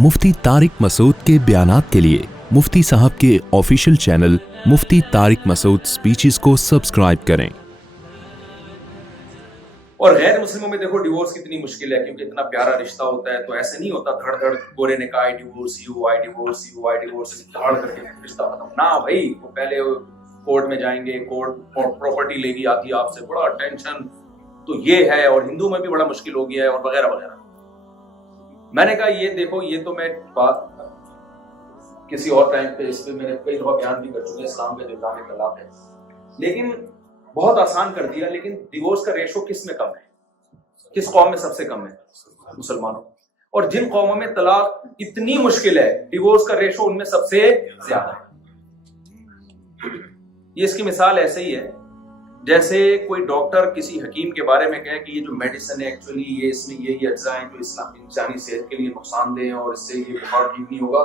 मुफ्ती तारिक मसूद के बयानात के लिए मुफ्ती साहब के ऑफिशियल चैनल मुफ्ती तारिक मसूद स्पीचेस को सब्सक्राइब करें। और गैर मुस्लिमों में देखो डिवोर्स कितनी मुश्किल है, क्योंकि इतना प्यारा रिश्ता होता है तो ऐसे नहीं होता धड़ धड़ गोरे ने कहा I divorce you, I divorce you, I divorce, धड़ करके रिश्ता खत्म ना भाई। वो पहले कोर्ट में जाएंगे, कोर्ट और प्रॉपर्टी लेगी आती है आपसे, बड़ा टेंशन तो ये है। और हिंदू में भी बड़ा मुश्किल हो गया है और वगैरह वगैरह। मैंने कहा ये देखो, ये तो मैं बात किसी और टाइम पे इस पे मैंने कई दफा बयान भी कर चुके, इस्लाम का निज़ाम तलाक है, लेकिन बहुत आसान कर दिया। लेकिन डिवोर्स का रेशो किस में कम है, किस कौम में सबसे कम है? मुसलमानों। और जिन कौमों में तलाक इतनी मुश्किल है, डिवोर्स का रेशो उनमें सबसे ज्यादा है। ये इसकी मिसाल ऐसे ही है जैसे कोई डॉक्टर किसी हकीम के बारे में कहे कि ये जो मेडिसिन है एक्चुअली ये इसमें ये अज्जा हैं जो इंसानी सेहत के लिए नुकसानदेह हैं और इससे ये बुखार ठीक नहीं होगा।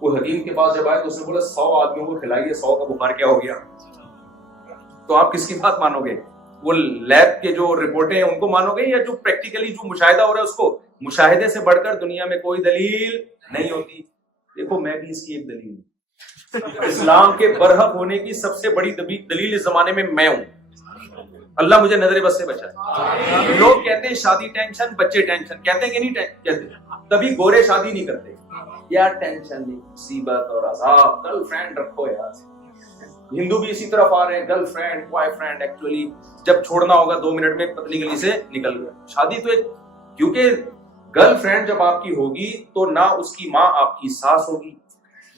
वो हकीम के पास जब आए तो उसने बोला 100 आदमियों को खिलाइए, 100 का बुखार क्या हो गया? तो आप किसकी बात मानोगे? वो लैब के जो रिपोर्टें हैं उनको मानोगे, या जो प्रैक्टिकली जो मुशाहिदा हो रहा है उसको? मुशाहिदे से बढ़कर दुनिया में कोई दलील नहीं होती। देखो मैं भी इसकी एक दलील हूं। इस्लाम के बरहक होने की सबसे बड़ी दलील इस जमाने में मैं हूं। अल्लाह मुझे नजर बस से बचाए। लोग कहते हैं शादी टेंशन, बच्चे टेंशन, कहते हैं कि नहीं कहते? तभी गोरे शादी नहीं करते यार, टेंशन नहीं, मुसीबत और अजाब, गर्लफ्रेंड रखो यार। हिंदू भी इसी तरफ आ रहे हैं, गर्लफ्रेंड बॉयफ्रेंड, एक्चुअली जब छोड़ना होगा 2 मिनट में पतली गली से निकल गया। शादी तो एक, क्योंकि गर्लफ्रेंड जब आपकी होगी तो ना उसकी माँ आपकी सास होगी,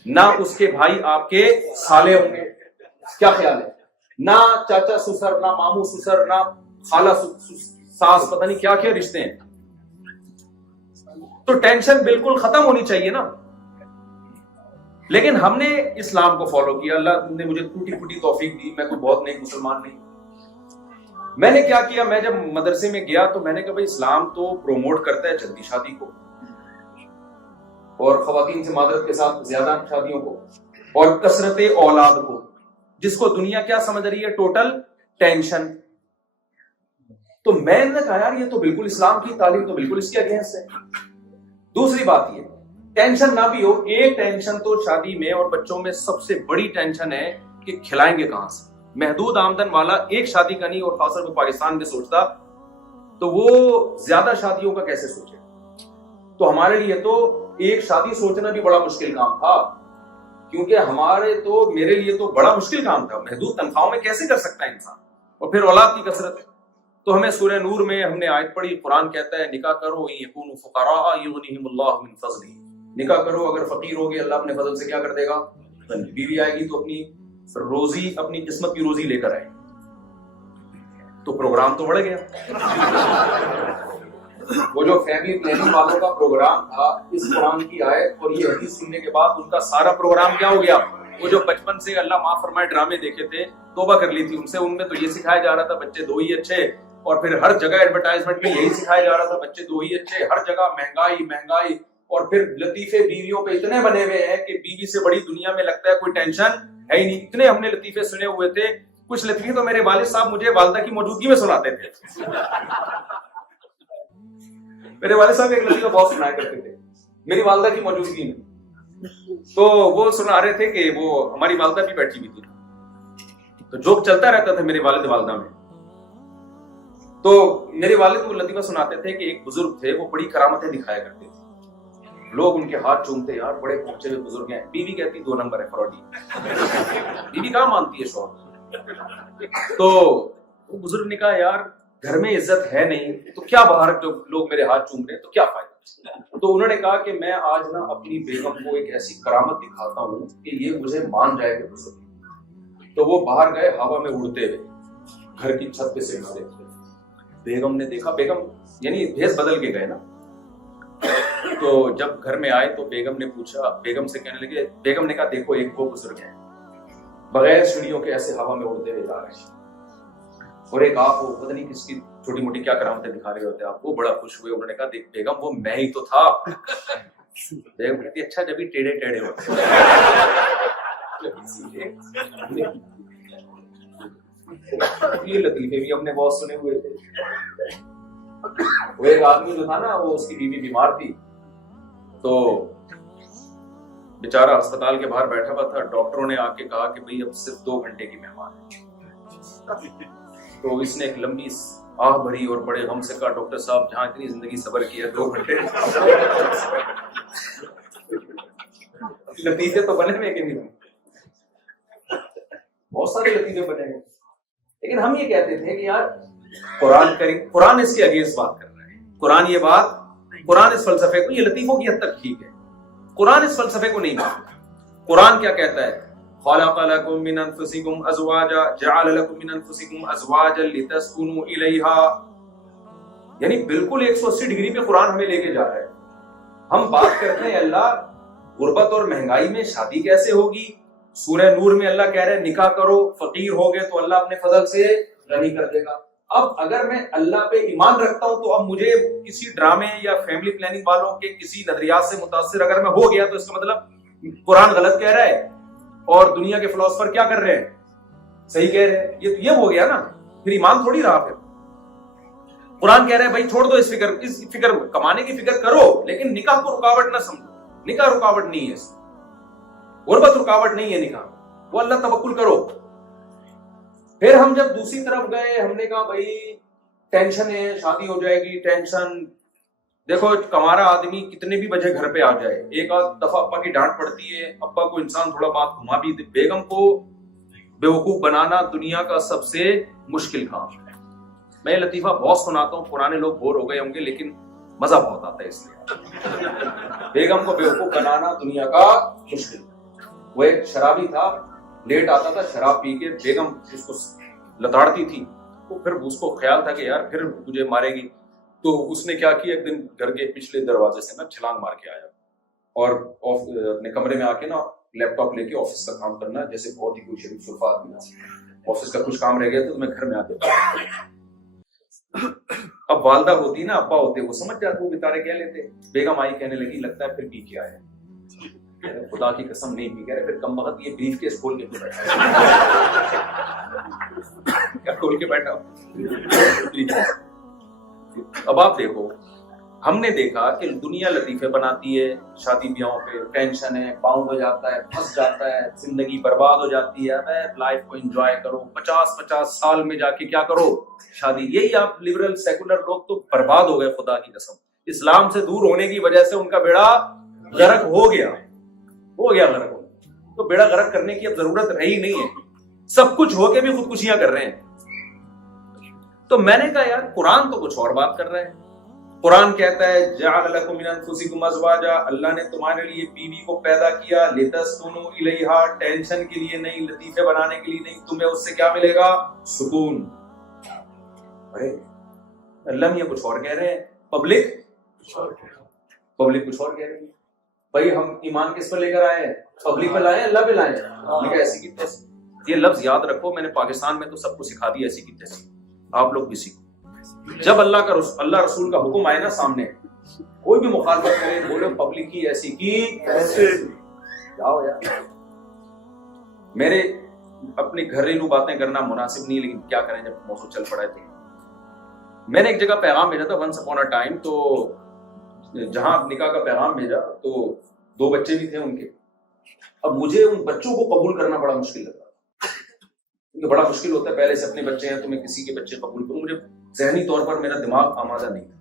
ना उसके भाई आपके साले होंगे, क्या ख्याल है? ना चाचा ससुर, ना मामू ससुर, ना खाला सास, पता नहीं क्या क्या रिश्ते हैं। तो टेंशन बिल्कुल खत्म होनी चाहिए ना। लेकिन हमने इस्लाम को फॉलो किया। अल्लाह ने मुझे टूटी फूटी तौफीक दी, मैं कोई बहुत नहीं मुसलमान नहीं। मैंने क्या किया, मैं जब मदरसे में गया तो मैंने कहा भाई इस्लाम तो प्रोमोट करता है जल्दी शादी को और खवातीन से मादरत के साथ ज्यादा शादियों को और कसरत औलाद को, जिसको दुनिया क्या समझ रही है, टोटल टेंशन। तो मैंने कहा यार ये तो बिल्कुल इस्लाम की तालीम तो बिल्कुल इसके अगेंस्ट है। दूसरी बात ये, टेंशन ना भी हो, एक टेंशन तो शादी में और बच्चों में सबसे बड़ी टेंशन है कि खिलाएंगे कहां से। महदूद आमदन वाला एक शादी का नहीं और खासतौर पर पाकिस्तान में सोचता तो वो ज्यादा शादियों का कैसे सोचे। तो हमारे लिए तो एक शादी सोचना भी बड़ा मुश्किल काम था, क्योंकि मेरे लिए तो बड़ा मुश्किल काम था। महदूद तनख्वाहों में कैसे कर सकता है इंसान, और फिर औलाद की कसरत। तो हमें सूरह नूर में हमने आयत पढ़ी, कुरान कहता है निकाह करो, यकूनु फुक़रा युग़निहिमुल्लाहु मिन फ़ज़लिही। निकाह करो, अगर फकीर होगे अल्लाह अपने फजल से क्या कर देगा? बीवी आएगी तो अपनी रोजी, अपनी किस्मत की रोजी लेकर आएगी। तो प्रोग्राम तो बढ़ गया। वो जो फैमिली प्लानिंग वालों का प्रोग्राम था, इस कुरान की आयत और ये हदीस सुनने के बाद उनका सारा प्रोग्राम क्या हो गया? वो जो बचपन से अल्लाह माफ फरमाए ड्रामे देखे थे, तौबा कर ली थी उनसे, उनमें तो ये सिखाया जा रहा था बच्चे 2 ही अच्छे, और फिर हर जगह एडवर्टाइजमेंट में यही सिखाया जा रहा था बच्चे 2 ही अच्छे, हर जगह महंगाई महंगाई। और फिर लतीफे बीवियों पे इतने बने हुए हैं कि बीवी से बड़ी दुनिया में लगता है कोई टेंशन है ही नहीं। इतने हमने लतीफे सुने हुए थे, कुछ लतीफे तो मेरे वालिद साहब मुझे वालिदा की मौजूदगी में सुनाते थे। मेरे वालिद साहब एक लतीफा बहुत सुनाया करते थे मेरी वालिदा की मौजूदगी में। तो वो सुना रहे थे कि वो हमारी वालिदा भी बैठी हुई थी, तो जोक चलता रहता था मेरे वालिद वालिदा में। तो मेरे वालिद को लतीफा सुनाते थे कि एक बुजुर्ग थे, वो बड़ी करामतें दिखाया करते थे, लोग उनके हाथ चूमते, यार बड़े पहुंचे हुए बुजुर्ग हैं। बीवी कहती 2 नंबर है फ्रॉडी। बीवी कहाँ मानती है शौहर। तो वो बुजुर्ग ने कहा यार घर में इज्जत है नहीं तो क्या बाहर जो लोग मेरे हाथ चूम रहे हैं तो क्या फायदा। तो उन्होंने कहा कि मैं आज ना अपनी बेगम को एक ऐसी करामत दिखाता हूँ कि ये मुझे मान जाएगा बुजुर्ग। तो वो बाहर गए हवा में उड़ते हुए, घर की छत पे से खड़े। बेगम ने देखा, बेगम यानी भेस बदल के गए ना। तो जब घर में आए तो बेगम ने पूछा, बेगम से कहने लगे, बेगम ने कहा देखो एक वो बुजुर्ग है बगैर सीढ़ियों के ऐसे हवा में उड़ते हुए जा रहे हैं, और एक आप वो पता नहीं किसकी छोटी मोटी क्या करामतें दिखा रहे होते हैं आप। वो बड़ा खुश हुए, उन्होंने कहा देख बेगम वो मैं ही तो था। बेगम कहती अच्छा जब भी टेढ़े टेढ़े होते। ये लतीफे भी हमने बहुत सुने हुए थे। वो एक आदमी जो था ना, वो उसकी बीवी बीमार थी, تو बेचारा अस्पताल के बाहर बैठा हुआ था, डॉक्टरों ने आके कहा कि भाई अब सिर्फ 2 घंटे की मेहमान है। तो इसने एक लंबी आह भरी और बड़े गम से कहा, डॉक्टर साहब जहां इतनी जिंदगी सब्र की है 2 घंटे लतीफे तो बने हुए कि नहीं, बहुत सारे लतीफे बने हैं, लेकिन हम ये कहते थे कि यार कुरान इसके अगेंस्ट बात कर रहा है। कुरान इस फलसफे को, ये लतीफों की हद तक ठीक है, कुरान इस फलसफे को नहीं मानता। कुरान क्या कहता है? खलक़ लकुम मिन अनफुसिकुम अज़वाजा जअल लकुम मिन अनफुसिकुम अज़वाजन लितस्कुनु इलैहा, यानी बिल्कुल 180 डिग्री पे कुरान हमें लेके जा रहा है। हम बात करते हैं अल्लाह गुर्बत और महंगाई में शादी कैसे होगी, सूरह नूर में अल्लाह कह रहे हैं निकाह करो, फकीर हो गए तो अल्लाह अपने फजल से गनी कर देगा। अब अगर मैं अल्लाह पे ईमान रखता हूं तो अब मुझे किसी ड्रामे या फैमिली प्लानिंग वालों के किसी नजरियात से मुतासिर अगर मैं हो गया तो इसका मतलब कुरान गलत कह रहा है और दुनिया के फिलोसफर क्या कर रहे हैं, सही कह रहे हैं, ये हो गया ना, फिर ईमान थोड़ी रहा। फिर कुरान कह रहा है भाई छोड़ दो इस फिक्र, कमाने की फिक्र करो, लेकिन निकाह को रुकावट ना समझो, निकाह रुकावट नहीं है, गुर्बत रुकावट नहीं है निकाह, वो अल्लाह तवक्कुल करो। फिर हम जब दूसरी तरफ गए, हमने कहा भाई टेंशन है, शादी हो जाएगी, टेंशन। देखो कमारा आदमी कितने भी बजे घर पे आ जाए, एक आध दफा अब्बा की डांट पड़ती है, अब्बा को इंसान थोड़ा बात घुमा भी दे, बेगम को बेवकूफ बनाना दुनिया का सबसे मुश्किल काम है। मैं लतीफा बहुत सुनाता हूँ, पुराने लोग बोर हो गए होंगे, लेकिन मजा बहुत आता है इसलिए। बेगम को बेवकूफ बनाना दुनिया का मुश्किल। वो एक शराबी था, लेट आता था, शराब पी के बेगम उसको लताड़ती थी, तो फिर उसको ख्याल था कि यार फिर मुझे मारेगी, तो उसने क्या किया, एक दिन घर के पिछले दरवाजे से ना छलांग मार के आया और अपने कमरे में आके ना लैपटॉप लेके ऑफिस का काम करना, जैसे बहुत ही कोई शरीफ सुरफा आदमी, ऑफिस का कुछ काम रह गया तो मैं घर में आके। अब वालदा होती ना, अब्बा होते, वो समझ जाते, वो बेचारे कह लेते। बेगम आई, कहने लगी लगता है फिर पी के आया, खुदा की कसम नहीं पी, कह रहे फिर कम वक्त ये ब्रीफ केस खोल के बैठा क्या खोल के बैठा। अब आप देखो, हमने देखा कि दुनिया लतीफे बनाती है, शादी ब्याहों पे टेंशन है, पाँव हो जाता है, फंस जाता है, जिंदगी बर्बाद हो जाती है। अब लाइफ को एंजॉय करो, 50-50 साल में जाके क्या करो, शादी। यही आप लिबरल सेकुलर लोग तो बर्बाद हो गए, खुदा की कसम। इस्लाम से दूर होने की वजह से उनका बेड़ा गर्क हो गया गर्क। तो बेड़ा गर्क करने की अब जरूरत रही नहीं है, सब कुछ होके भी खुदकुशियां कर रहे हैं। तो मैंने कहा यार कुरान तो कुछ और बात कर रहा है। कुरान कहता है जअल लकुम मिन अनफुसिकुम अज़वाजा, अल्लाह ने तुम्हारे लिए बीवी को पैदा किया, लितस्कुनु इलैहा, टेंशन के लिए नहीं, लतीफे बनाने के लिए नहीं, तुम्हें उससे क्या मिलेगा, सुकून। अरे अल्लाह मियां कुछ और कह रहे हैं, पब्लिक कुछ और कह रही है। भाई हम ईमान किस पर लेकर आए हैं, पब्लिक पे लाए, अल्लाह पे लाए। मैंने ऐसी की तैसी, ये लफ्ज याद रखो, मैंने पाकिस्तान में तो सबको सिखा दिया ऐसी की तैसी, आप लोग भी सीखो। जब अल्लाह रसूल का हुक्म आए ना सामने, कोई भी मुखालफत करे, बोले पब्लिक की ऐसी की ऐसे, जाओ यार। मेरे अपनी घरेलू बातें करना मुनासिब नहीं, लेकिन क्या करें जब मौसम चल पड़ा है। तो मैंने एक जगह पैगाम भेजा था, वंस अपॉन अ टाइम, तो जहां निकाह का पैगाम भेजा तो 2 बच्चे भी थे उनके। अब मुझे उन बच्चों को कबूल करना बड़ा मुश्किल लगा, क्योंकि बड़ा मुश्किल होता है, पहले से अपने बच्चे हैं तो मैं किसी के बच्चे कबूल करूं, मुझे ज़हनी तौर पर मेरा दिमाग आमादा नहीं था।